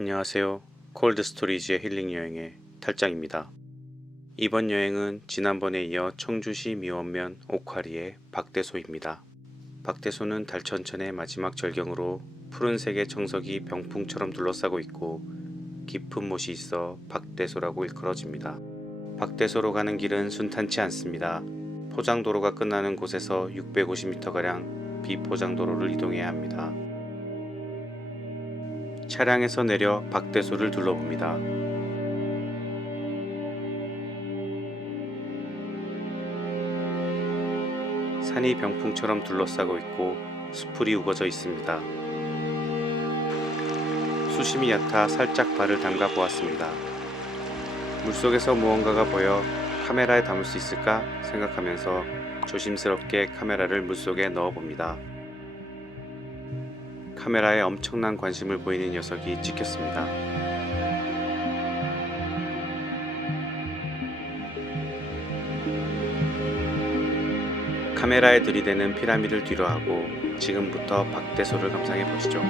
안녕하세요. 콜드 스토리지의 힐링 여행의 탈장입니다. 이번 여행은 지난번에 이어 청주시 미원면 옥화리의 박대소입니다. 박대소는 달천천의 마지막 절경으로 푸른색의 청석이 병풍처럼 둘러싸고 있고 깊은 못이 있어 박대소라고 일컬어집니다. 박대소로 가는 길은 순탄치 않습니다. 포장도로가 끝나는 곳에서 650m가량 비포장도로를 이동해야 합니다. 차량에서 내려 박대소를 둘러봅니다. 산이 병풍처럼 둘러싸고 있고 수풀이 우거져 있습니다. 수심이 얕아 살짝 발을 담가 보았습니다. 물속에서 무언가가 보여 카메라에 담을 수 있을까 생각하면서 조심스럽게 카메라를 물속에 넣어 봅니다. 카메라에 엄청난 관심을 보이는 녀석이 찍혔습니다. 카메라에 들이대는 피라미드를 뒤로하고 지금부터 박대소를 감상해 보시죠.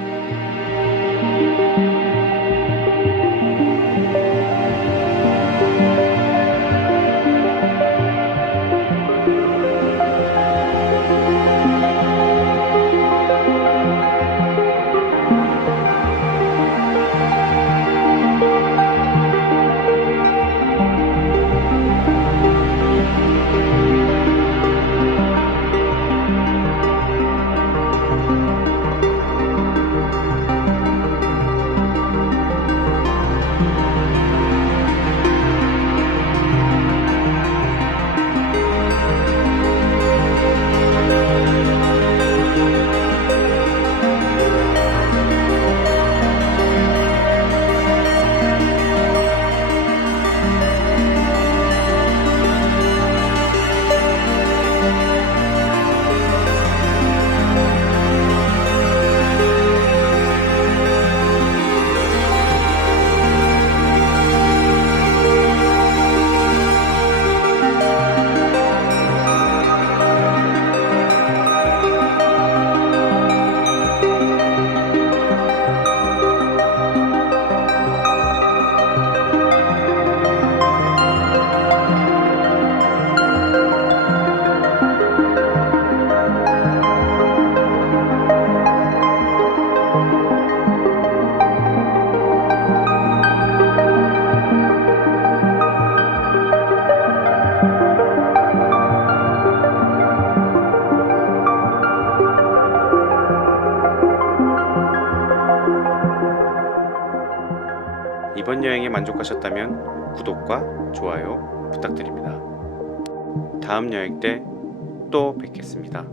이번 여행에 만족하셨다면 구독과 좋아요 부탁드립니다. 다음 여행 때 또 뵙겠습니다.